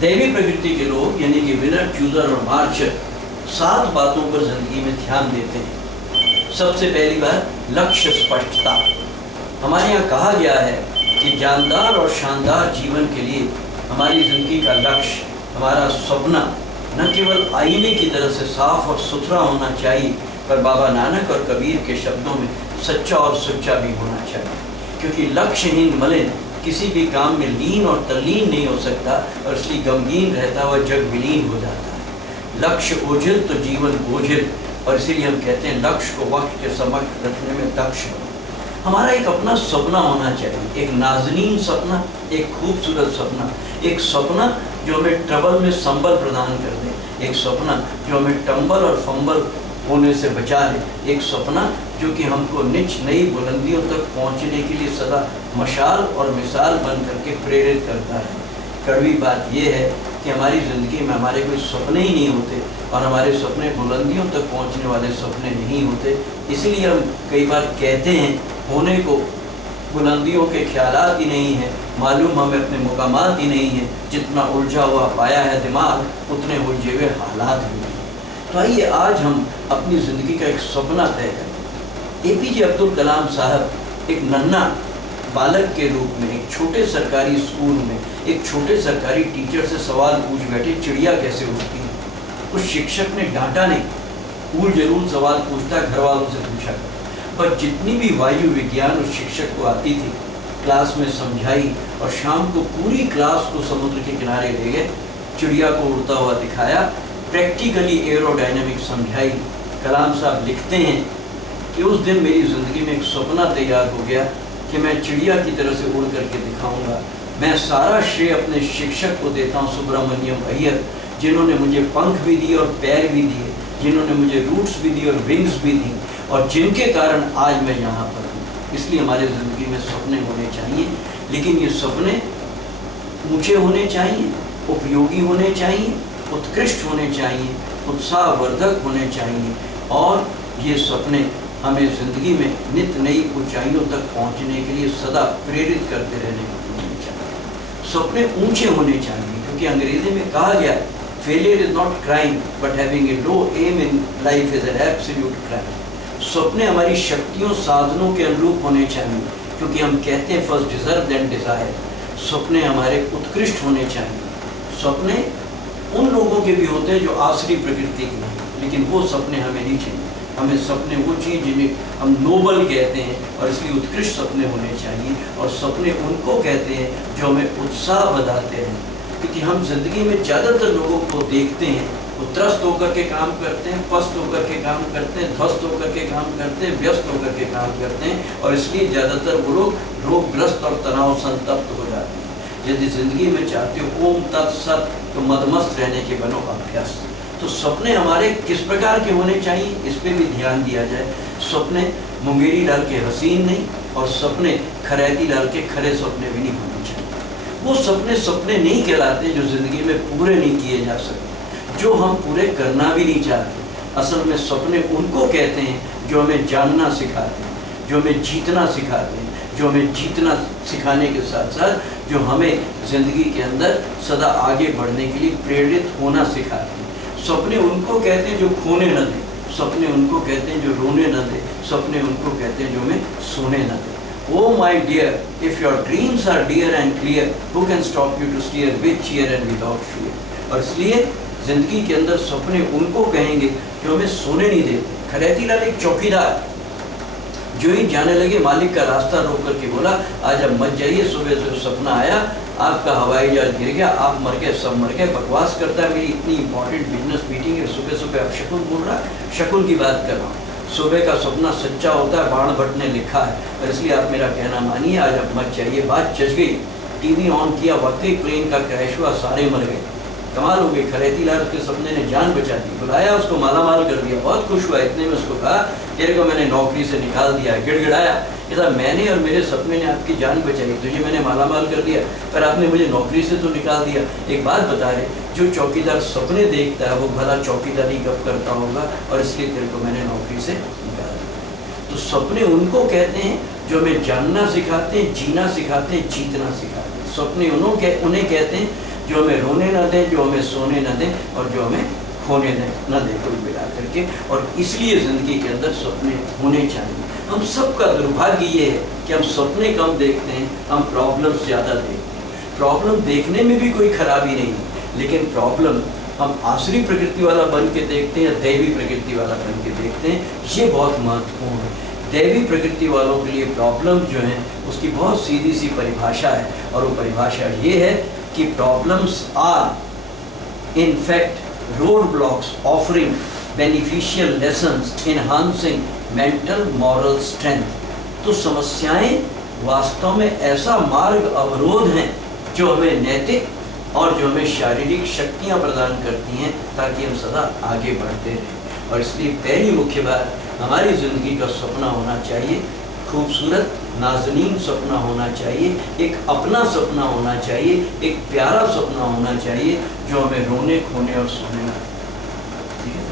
दैवी प्रकृति के लोग यानी कि विनर, चूजर और मार्चर 7 बातों पर जिंदगी में ध्यान देते हैं। सबसे पहली बात, लक्ष्य स्पष्टता। हमारे यहाँ कहा गया है कि जानदार और शानदार जीवन के लिए हमारी जिंदगी का लक्ष्य, हमारा सपना न केवल आईने की तरह से साफ और सुथरा होना चाहिए, पर बाबा नानक और कबीर के शब्दों में सच्चा और सच्चा भी होना चाहिए। क्योंकि लक्ष्यहीन मलिन किसी भी काम में लीन और तल्लीन नहीं हो सकता, और इसलिए गमगीन रहता हुआ जग विलीन हो जाता है। लक्ष्य ओझिल तो जीवन बोझिल, और इसीलिए हम कहते हैं लक्ष्य को वक्त के समक्ष रखने में दक्ष बनो। हमारा एक अपना सपना होना चाहिए, एक नाज़नीन सपना, एक खूबसूरत सपना, एक सपना जो हमें ट्रबल में संबल प्रदान कर दे, एक सपना जो हमें टंबल और फंबल होने से बचा ले, एक सपना जो कि हमको निच नई बुलंदियों तक पहुंचने के लिए सदा मशाल और मिसाल बन करके प्रेरित करता है। कड़वी बात यह है कि हमारी ज़िंदगी में हमारे कोई सपने ही नहीं होते, और हमारे सपने बुलंदियों तक पहुंचने वाले सपने नहीं होते। इसीलिए हम कई बार कहते हैं होने को बुलंदियों के ख्यालात ही नहीं है, मालूम हमें अपने मुकामात ही नहीं है, जितना उलझा हुआ पाया है दिमाग उतने उलझे हुए हालात भी नहीं। तो आइए आज हम अपनी ज़िंदगी का एक सपना तय करें। APJ अब्दुल कलाम साहब एक नन्हा बालक के रूप में एक छोटे सरकारी स्कूल में एक छोटे सरकारी टीचर से सवाल पूछ बैठे, चिड़िया कैसे उड़ती है। उस शिक्षक ने डांटा नहीं, पूल जरूर सवाल पूछता, घर वालों से पूछा कर, पर जितनी भी वायु विज्ञान उस शिक्षक को आती थी क्लास में समझाई, और शाम को पूरी क्लास को समुद्र के किनारे ले गए, चिड़िया को उड़ता हुआ दिखाया, प्रैक्टिकली एरोडायनेमिक समझाई। कलाम साहब लिखते हैं कि उस दिन मेरी ज़िंदगी में एक सपना तैयार हो गया कि मैं चिड़िया की तरह से उड़ करके दिखाऊंगा। मैं सारा श्रेय अपने शिक्षक को देता हूँ, सुब्रमण्यम अय्यर, जिन्होंने मुझे पंख भी दिए और पैर भी दिए, जिन्होंने मुझे रूट्स भी दी और विंग्स भी दी, और जिनके कारण आज मैं यहाँ पर हूँ। इसलिए हमारे ज़िंदगी में सपने होने चाहिए, लेकिन ये सपने ऊँचे होने चाहिए, उपयोगी होने चाहिए, उत्कृष्ट होने चाहिए, उत्साहवर्धक होने चाहिए, और ये सपने हमें ज़िंदगी में नित नई ऊंचाइयों तक पहुंचने के लिए सदा प्रेरित करते रहने होने चाहिए। सपने ऊंचे होने चाहिए, क्योंकि अंग्रेजी में कहा गया failure is not crime but having a low aim in life is an absolute crime. सपने हमारी शक्तियों साधनों के अनुरूप होने चाहिए, क्योंकि हम कहते हैं फर्स्ट डिजर्व देन डिजायर। सपने हमारे उत्कृष्ट होने चाहिए। सपने उन लोगों के भी होते हैं जो आसरी प्रकृति के हैं, लेकिन वो सपने हमें नहीं चाहिए। हमें सपने वो चीज़ जिन्हें हम नोबल कहते हैं, और इसलिए उत्कृष्ट सपने होने चाहिए। और सपने उनको कहते हैं जो हमें उत्साह बढ़ाते हैं, क्योंकि हम जिंदगी में ज़्यादातर लोगों को देखते हैं वो त्रस्त होकर के काम करते हैं, पस्त होकर के काम करते हैं, ध्वस्त होकर के काम करते हैं, व्यस्त होकर के काम करते हैं, और इसलिए ज़्यादातर वो लोग रोगग्रस्त और तनाव संतप्त हो जाते हैं। यदि ज़िंदगी में चाहते हो ओम तत्सत, तो मदमस्त रहने के बनो अभ्यस्त। तो सपने हमारे किस प्रकार के होने चाहिए, इस पर भी ध्यान दिया जाए। सपने मुंगेरी लाल के हसीन नहीं, और सपने खरैती लाल के खरे सपने भी नहीं होने चाहिए। वो सपने सपने नहीं कहलाते जो ज़िंदगी में पूरे नहीं किए जा सकते, जो हम पूरे करना भी नहीं चाहते। असल में सपने उनको कहते हैं जो हमें जानना सिखाते हैं, जो हमें जीतना सिखाते हैं, जो हमें जीतना सिखाने के साथ साथ जो हमें ज़िंदगी के अंदर सदा आगे बढ़ने के लिए प्रेरित होना सिखाते हैं। सपने उनको कहते हैं जो खोने न दें, सपने उनको कहते हैं जो रोने न दें, सपने उनको कहते हैं जो हमें सोने न दें। Oh my dear, if your dreams are dear and clear, who can stop you to steer with cheer and without fear. और इसलिए ज़िंदगी के अंदर सपने उनको कहेंगे जो हमें सोने नहीं देते। खरैती लाल एक चौकीदार, जो ही जाने लगे मालिक का रास्ता रोक करके बोला, आज अब मत जाइए, सुबह से सपना आया आपका हवाई जहाज गिर गया, आप मर गए, सब मर गए, बकवास करता है, मेरी इतनी इंपॉर्टेंट बिजनेस मीटिंग है, सुबह सुबह अब शकुन बोल रहा है। शकुन की बात कर रहा हूँ। सुबह का सपना सच्चा होता है, बाण भट्ट ने लिखा है, और इसलिए आप मेरा कहना मानिए, आज आप मत जाइए। बात जच गई, टीवी ऑन किया, वाकई प्लेन का क्रैश हुआ, सारे मर गए। कमाल हो गई। खरैती लाल के सपने ने जान बचा दी, बुलाया उसको, मालामाल कर दिया, बहुत खुश हुआ। इतने में उसको कहा, तेरे को मैंने नौकरी से निकाल दिया। गिड़गिड़ाया, कहता मैंने और मेरे सपने ने आपकी जान बचाई, तुझे मैंने मालामाल कर दिया, पर आपने मुझे नौकरी से तो निकाल दिया। एक बात बता रहे, जो चौकीदार सपने देखता है वो भला चौकीदारी कब करता होगा, और इसलिए तेरे को मैंने नौकरी से निकाल दिया। तो सपने उनको कहते हैं जो हमें जानना सिखाते हैं, जीना सिखाते हैं, जीतना सिखाते हैं। सपने उन्हें कहते हैं जो हमें रोने न दें, जो हमें सोने न दें और जो हमें खोने न दें कुल मिला करके। और इसलिए ज़िंदगी के अंदर सपने होने चाहिए। हम सबका दुर्भाग्य ये है कि हम सपने कम देखते हैं, हम प्रॉब्लम्स ज़्यादा देखते हैं। प्रॉब्लम देखने में भी कोई खराबी नहीं है, लेकिन प्रॉब्लम हम आसुरी प्रकृति वाला बन के देखते हैं या दैवी प्रकृति वाला बन के देखते हैं, ये बहुत महत्वपूर्ण है। दैवी प्रकृति वालों के लिए प्रॉब्लम जो है उसकी बहुत सीधी सी परिभाषा है, और वो परिभाषा ये है कि problems are in fact road blocks offering beneficial lessons enhancing mental moral strength. तो समस्याएं वास्तव में ऐसा मार्ग अवरोध हैं जो हमें नैतिक और जो हमें शारीरिक शक्तियां प्रदान करती हैं ताकि हम सदा आगे बढ़ते रहें। और इसलिए पहली मुख्य बात, हमारी ज़िंदगी का सपना होना चाहिए खूबसूरत नाज़नीन सपना होना चाहिए, एक अपना सपना होना चाहिए, एक प्यारा सपना होना चाहिए जो हमें रोने खोने और सोने ना। ठीक है।